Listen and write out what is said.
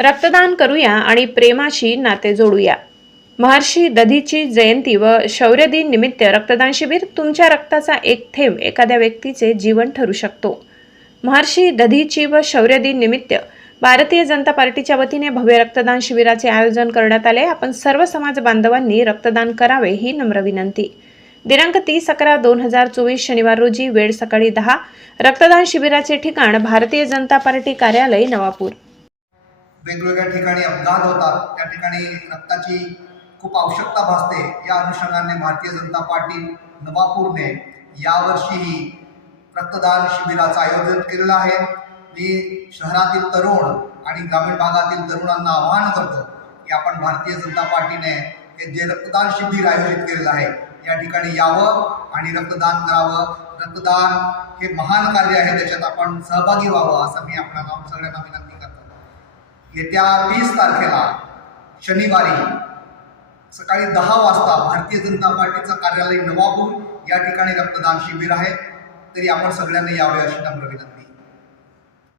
रक्तदान करूया आणि प्रेमाशी नाते जोडूया। महर्षी दधीची जयंती व शौर्य दिन निमित्त रक्तदान शिबिर। तुमच्या रक्ताचा एक थेंब एखाद्या व्यक्तीचे जीवन ठरू शकतो। महर्षी दधीची व शौर्य दिन निमित्त भारतीय जनता पार्टीच्या वतीने भव्य रक्तदान शिबिराचे आयोजन करण्यात आले। आपण सर्व समाज बांधवांनी रक्तदान करावे ही नम्र विनंती। दिनांक 30/11/2024 शनिवार रोजी, वेळ सकाळी 10। रक्तदान शिबिराचे ठिकाण भारतीय जनता पार्टी कार्यालय, नवापूर। वेगवेगळ्या ठिकाणी अपघात होतात, त्या ठिकाणी रक्ताची खूप आवश्यकता भासते। या अनुषंगाने भारतीय जनता पार्टी नवापूरने यावर्षीही रक्तदान शिबिराचं आयोजन केलेलं आहे। मी शहरातील तरुण आणि ग्रामीण भागातील तरुणांना आवाहन करतो की आपण भारतीय जनता पार्टीने हे जे रक्तदान शिबिर आयोजित केलेलं आहे या ठिकाणी यावं आणि रक्तदान करावं। रक्तदान हे महान कार्य आहे, त्याच्यात आपण सहभागी व्हावं असं मी आपल्याला सगळ्यांना विनंती करतो। येत्या 30 तारखेला शनिवारी सकाळी 10 वाजता भारतीय जनता पार्टीचं कार्यालय नवापूर या ठिकाणी रक्तदान शिबिर आहे, तरी आपण सगळ्यांनी यावे अशी नम्र विनंती।